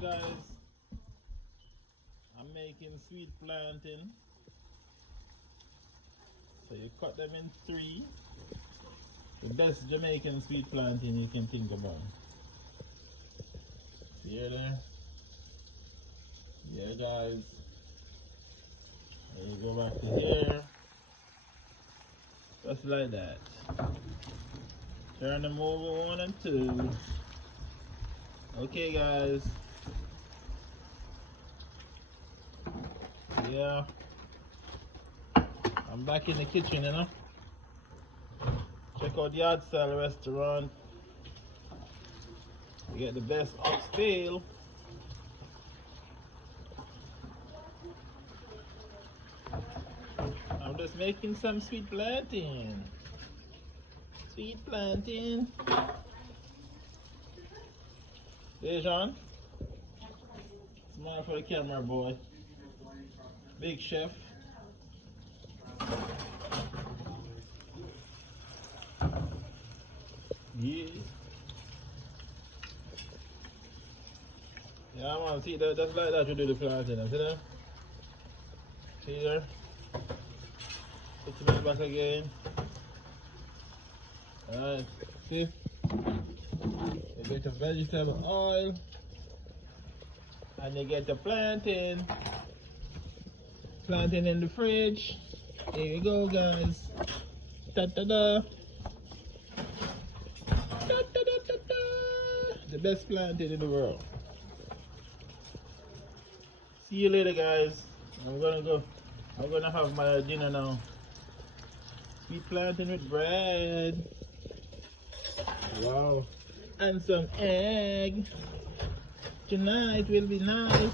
guys, I'm making sweet plantain. So you cut them in three. The best Jamaican sweet plantain you can think about. See there? Yeah guys. And you go back to here. Just like that. Turn them over 1 and 2. Okay guys. Yeah. I'm back in the kitchen, you know. Check out the Yard Style restaurant. You get the best oxtail. I'm just making some sweet plantain. Sweet plantain. There, John. Smile for the camera, boy. Big chef. Yeah. Yeah, man. See that? That's like that you do the plantain. See that? See there? Put it back again. Alright. See? You get the vegetable oil. And you get the plantain. Plantain in the fridge. Here you go, guys. Ta-da-da. The best plantain in the world. See you later, guys. I'm gonna have my dinner now. Sweet plantain with bread. Wow. And some egg. Tonight will be nice.